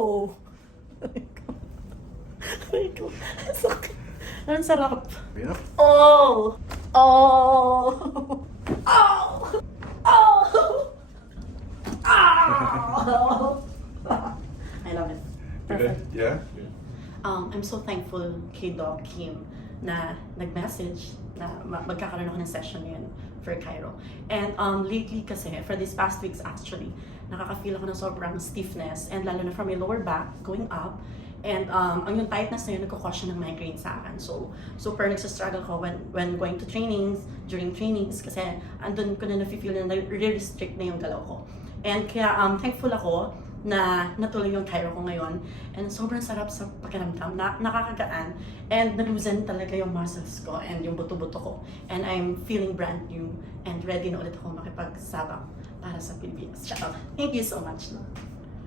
Oh! Aray ko. Sakit. Ang sarap. Yeah. Oh! Oh! Oh! Oh! Oh! I love it. Perfect. Yeah? I'm so thankful kay Doc Kim na nag-message na magkakaroon ako ng session ngayon for Chiro. And lately kasi, for these past weeks actually, nakaka-feel ako ng sobrang stiffness and lalo na from my lower back going up. And ang yung tightness na yun, nagkukause siya ng migraine sa akin. So, super nagsastruggle ko when going to trainings, during trainings, kasi andun ko na nafe-feel na re-restrict na yung galaw ko. And kaya thankful ako na natuloy yung Chiro ko ngayon. And sobrang sarap sa pakiramdam, nakakagaan. And na-loosen talaga yung muscles ko and yung buto-buto ko. And I'm feeling brand new and ready na ulit ako makipagsabak para sa Pilipinas. Thank you so much. No?